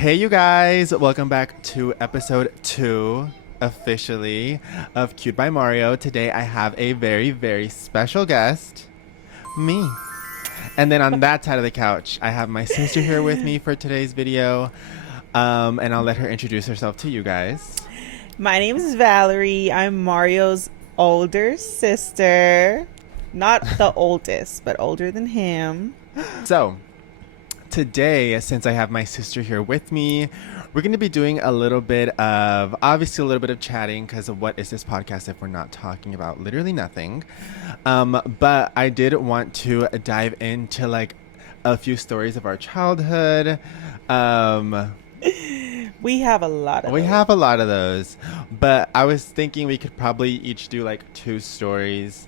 Hey, you guys, welcome back to episode 2 officially of Cute by Mario. Today I have a very, very special guest, me. And then on that side of the couch, I have my sister here with me for today's video. And I'll let her introduce herself to you guys. My name is Valerie. I'm Mario's older sister. Not the oldest, but older than him. So, today, since I have my sister here with me, we're going to be doing obviously a little bit of chatting, because what is this podcast if we're not talking about literally nothing? But I did want to dive into like a few stories of our childhood. We have a lot of We those. have a lot of those, but I was thinking we could probably each do like 2 stories.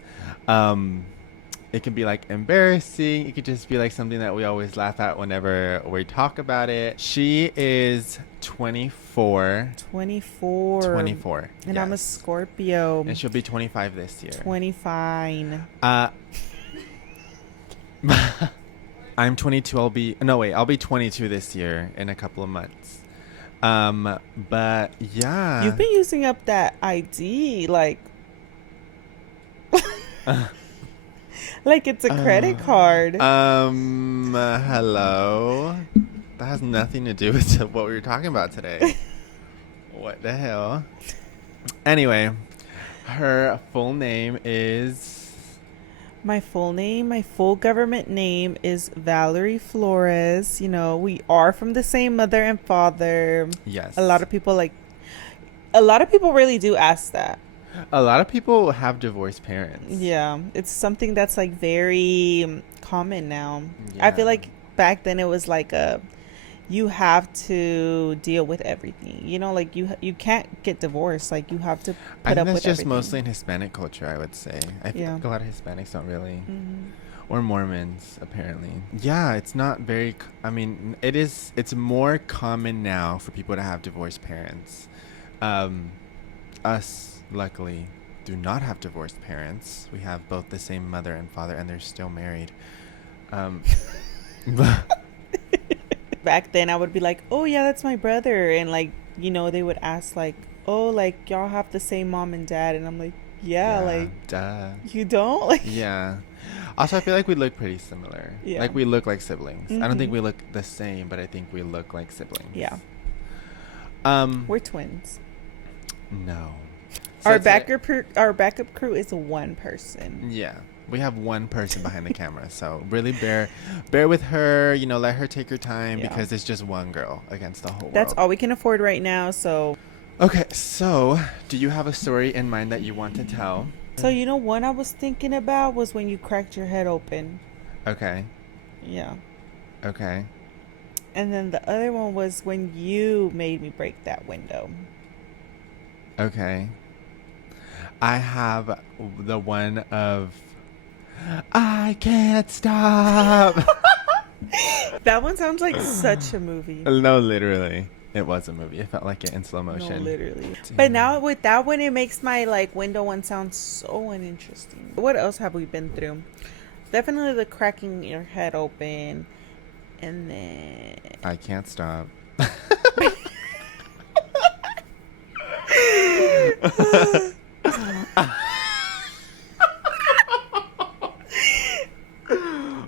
It can be like embarrassing. It could just be like something that we always laugh at whenever we talk about it. She is 24. 24. 24. And I'm a yes. Scorpio. And she'll be 25 this year. 25. I'm 22. I'll be 22 this year in a couple of months. But yeah. You've been using up that ID like like it's a credit card. Hello. That has nothing to do with what we were talking about today. What the hell? Anyway, her full name is... My full government name is Valerie Flores. You know, we are from the same mother and father. Yes. A lot of people really do ask that. A lot of people have divorced parents. Yeah, it's something that's like very common now. I Yeah. feel like back then it was like you have to deal with everything. You know, like you can't get divorced. Like you have to I put think up that's with just everything. mostly in Hispanic culture, I would say. I feel Yeah. like a lot of Hispanics don't really... Mhm. Or Mormons, apparently. Yeah, it's not very... it's more common now for people to have divorced parents. Us, luckily, do not have divorced parents. We have both the same mother and father, and they're still married. But Back then I would be like, "Oh yeah, that's my brother." And like, you know, they would ask like, "Oh, like y'all have the same mom and dad." And I'm like, "Yeah, like duh. you don't?" Like Yeah. Also, I feel like we look pretty similar. Yeah. Like, we look like siblings. I don't think Mhm. we look the same, but I think we look like siblings. Yeah. We're twins. No. Our that's it. backup crew is one person. Yeah. We have one person behind the camera, so really bear with her, let her take her time, Yeah. because it's just one girl against the whole That's world. all we can afford right now. So Okay, so do you have a story in mind that you want to tell? you know, one I was thinking about was when you cracked your head open. Okay. Yeah. Okay. And then the other one was when you made me break that window. Okay. I have the one of I can't stop. That one sounds like such a movie. No, literally. It was a movie. It felt like it in slow No, motion. literally. Damn. But now with that one, it makes my like window one sound so uninteresting. What else have we been through? Definitely the cracking your head open, and then I can't stop.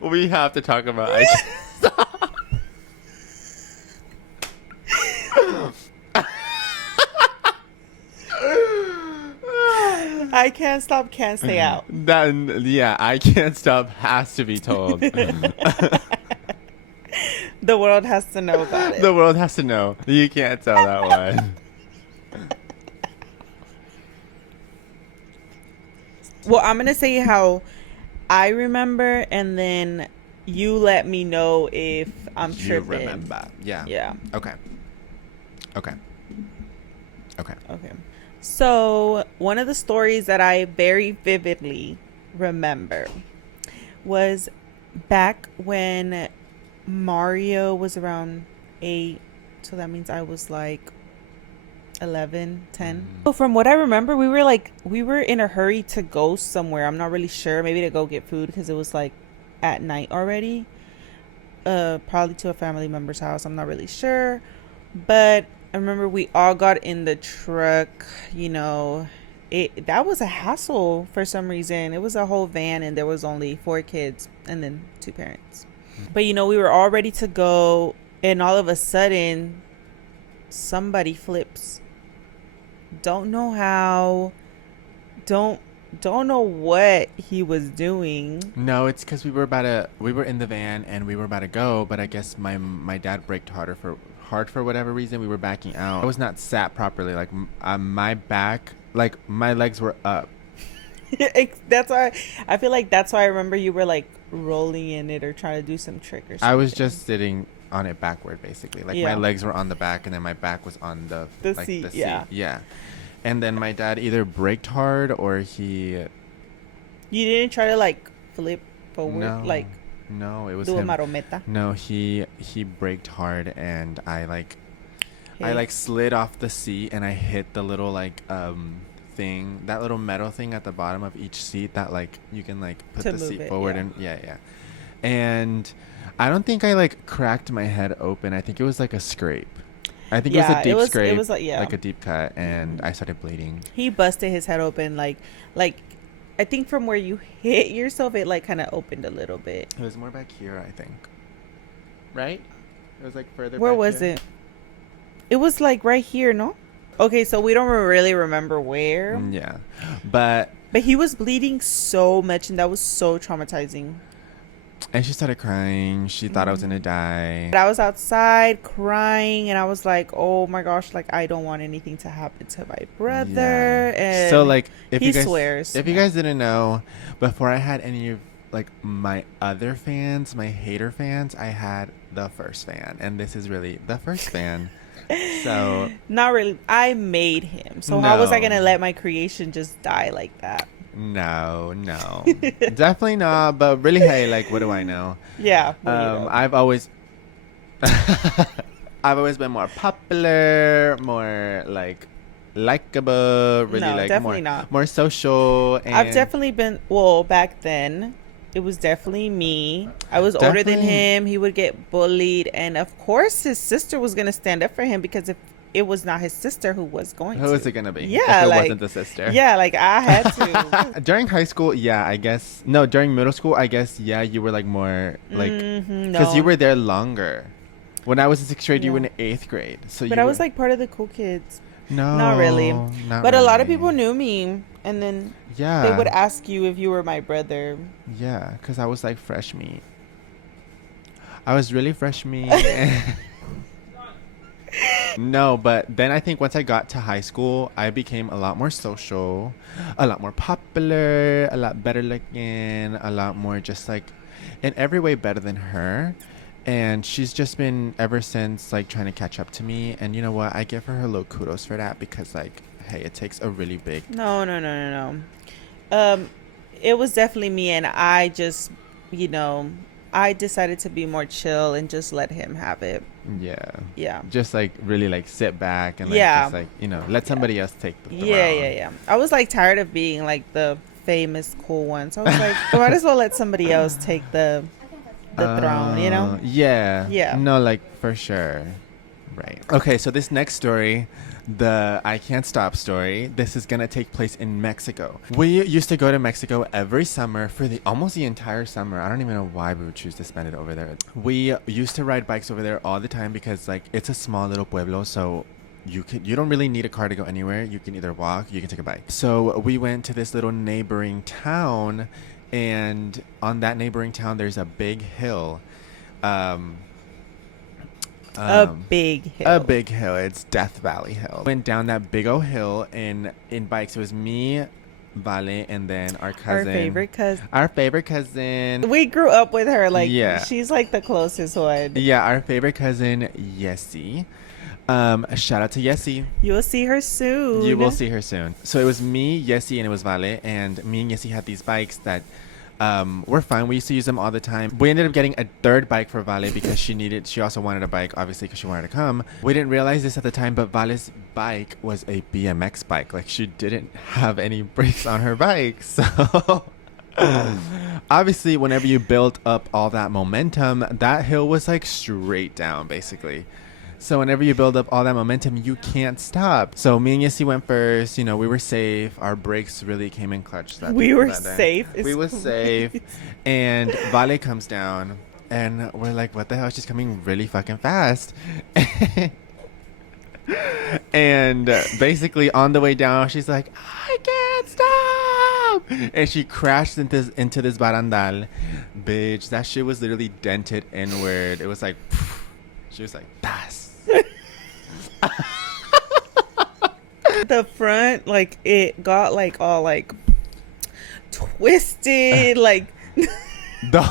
We have to talk about I can't stop. I can't stop, can't stay out. Yeah, I can't stop has to be told. The world has to know about it. The world has to know. You can't tell that one. Well, I'm gonna say how I remember, and then you let me know if I'm You tripping. remember. Yeah. Yeah. Okay. Okay. Okay. Okay. So, one of the stories that I very vividly remember was back when Mario was around 8. So that means I was like 11, 10. So from what I remember, we were in a hurry to go somewhere. I'm not really sure. Maybe to go get food because it was like at night already. Probably to a family member's house. I'm not really sure. But I remember we all got in the truck, you know. That was a hassle for some reason. It was a whole van and there was only 4 kids and then 2 parents. But you know, we were all ready to go and all of a sudden somebody flips. Don't know how. Don't don't know what he was doing. No, it's because we were in the van and we were about to go, but I guess my dad braked hard for whatever reason. We were backing out. I was not sat properly. Like my back, like my legs were up. That's why I feel like that's why I remember you were like rolling in it or trying to do some trick or something. I was just sitting on it backward, basically. Like my Yeah. legs were on the back, and then my back was on The like seat, the seat. yeah. Yeah. And then my dad either braked hard or he You didn't try to like flip forward, no like no it was do a him. marometa. No, he braked hard, and I Hey. like slid off the seat, and I hit the little like thing, that little metal thing at the bottom of each seat that like you can like put To the move seat it, forward yeah. and yeah. And I don't think I like cracked my head open. I think it was like a scrape. I think it was Yeah, a deep it scrape, was like yeah. like a deep cut, and Mhm. I started bleeding. He busted his head open like I think from where you hit yourself it like kind of opened a little bit. It was more back here, I think. Right? It was like further Where back was here. it? It was like right here, no? Okay, so we don't really remember where. Yeah. But But he was bleeding so much and that was so traumatizing. and she started crying. She thought I was gonna die. But I was outside crying and I was like, "Oh my gosh, like I don't want anything to happen to my brother." Yeah. And So like if he you guys swears. if you guys didn't know, before I had any of like my other fans, my hater fans, I had the first fan, and this is really the first fan. So not really. I made him. So how was I No. going to let my creation just die like that? no, definitely not. But really, hey, like, what do I know? Yeah. what do you know? I've always I've always been more popular, more like likable, really No, like definitely more not. more social. And I've definitely been, well, back then, it was definitely me. I was older than Definitely. him. He would get bullied. And of course, his sister was going to stand up for him because if it was not his sister who was going Who to. is it gonna be? Yeah, if it like, wasn't the sister. Yeah, like I had to. During high school, yeah, I guess. No, during middle school, I guess. Yeah, you were like more like Mhm, because no. you were there longer. When I was in 6th grade, you were Yeah. in 8th grade. So But you I was were- like part of the cool kids. no, Not really. not But a lot of really. people knew me. And then Yeah, they would ask you if you were my brother. yeah, because I was like fresh meat. I was really fresh meat. No, but then I think once I got to high school, I became a lot more social, a lot more popular, a lot better looking, a lot more just like in every way better than her. And she's just been ever since like trying to catch up to me. And you know what? I give her little kudos for that because like, hey, it takes a really big. No. It was definitely me, and I just, you know, I decided to be more chill and just let him have it. Yeah. Yeah. Just like really like sit back and like Yeah. just like, let somebody else take the throne. Yeah. I was like tired of being like the famous cool one, so I was like, I might as well let somebody else take the throne, you know? Yeah. Yeah. No, like for sure. Right. Okay, so this next story, the I Can't Stop story, this is gonna take place in Mexico. We used to go to Mexico every summer for almost the entire summer. I don't even know why we would choose to spend it over there. We used to ride bikes over there all the time because like it's a small little pueblo, so you don't really need a car to go anywhere. You can either walk, you can take a bike. So we went to this little neighboring town, and on that neighboring town there's a big hill. A big hill. A big hill. It's Death Valley Hill. Went down that big old hill in bikes. It was me, Vale, and then our cousin. Our favorite cousin. Our favorite cousin. We grew up with her. Like, Yeah. she's like the closest one. Yeah, our favorite cousin, Yessie. Shout out to Yessie. You will see her soon. You will see her soon. So it was me, Yessie, and it was Vale. And me and Yessie had these bikes that were fine. We used to use them all the time. We ended up getting a third bike for Vale because she also wanted a bike, obviously, because she wanted to come. We didn't realize this at the time, but Vale's bike was a BMX bike. Like, she didn't have any brakes on her bike. So obviously, whenever you build up all that momentum, that hill was like straight down, basically. So whenever you build up all that momentum, you can't stop. So me and Yessi went first. You know, we were safe. Our brakes really came in clutch that We were that day. safe. We were safe. And Vale comes down, and we're like, "What the hell?" She's coming really fucking fast. And basically on the way down, she's like, "I can't stop!" And she crashed into this barandal. Bitch, that shit was literally dented inward. It was like, she was like, "Das." The front, like, it got like all like twisted, like. The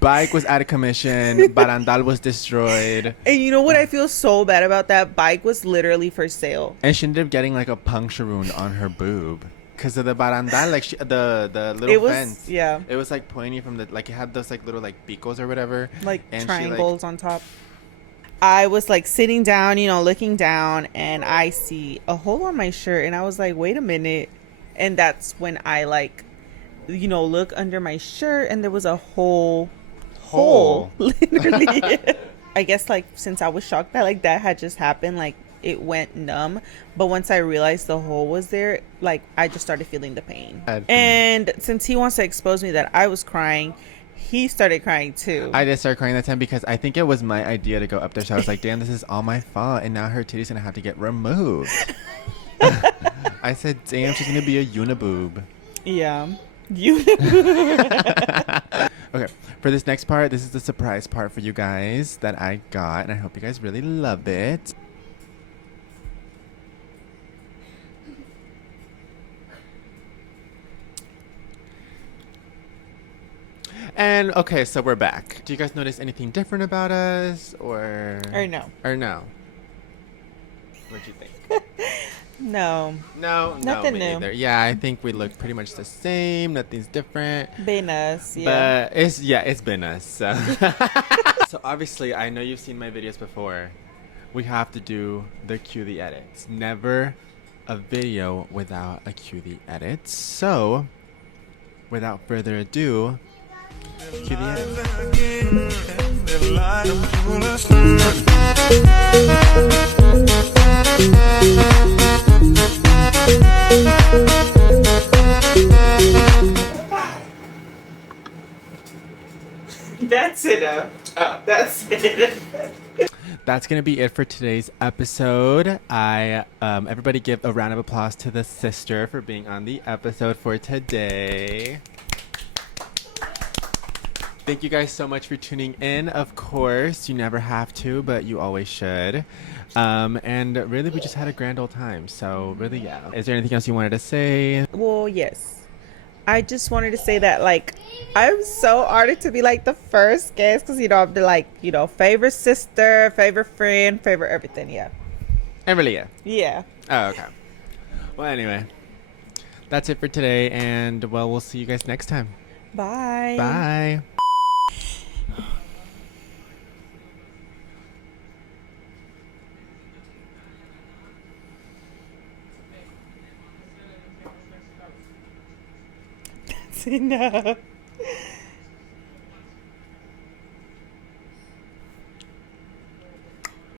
bike was out of commission. Barandal was destroyed. And you know what? I feel so bad about that. Bike was literally for sale. And she ended up getting like a puncture wound on her boob because of the barandal, like the little It was, fence. yeah, It was like pointing from the, like it had those like little like picos or whatever, like and triangles on top. I was like sitting down, you know, looking down, and I see a hole on my shirt, and I was like, wait a minute. And that's when I like, you know, look under my shirt, and there was a hole, literally. I guess like since I was shocked that like that had just happened, like it went numb. But once I realized the hole was there, like I just started feeling the pain. And since he wants to expose me that I was crying, he started crying too. I did start crying that time because I think it was my idea to go up there. So I was like, damn, this is all my fault. And now her titty's going to have to get removed. I said, damn, she's going to be a uniboob. Yeah. You. Okay, for this next part, this is the surprise part for you guys that I got. And I hope you guys really love it. And okay, so we're back. Do you guys notice anything different about us, or no. Or no? What'd you think? No. No, Nothing me new. neither. Yeah, I think we look pretty much the same. Nothing's different. Been us, yeah. But it's been us. So. So obviously, I know you've seen my videos before. We have to do the cue the edits. Never a video without a cue the edits. So, without further ado, cue the edits. That's it. That's it. That's gonna be it for today's episode. I everybody give a round of applause to the sister for being on the episode for today. Thank you guys so much for tuning in. Of course, you never have to, but you always should. And really, we just had a grand old time. So really, yeah. Is there anything else you wanted to say? Well, yes. I just wanted to say that, like, I'm so honored to be, like, the first guest because, you know, I'm the, like, you know, favorite sister, favorite friend, favorite everything, yeah. And really, yeah. Yeah. Oh, okay. Well, anyway. That's it for today, and, well, we'll see you guys next time. Bye. Bye. That's enough.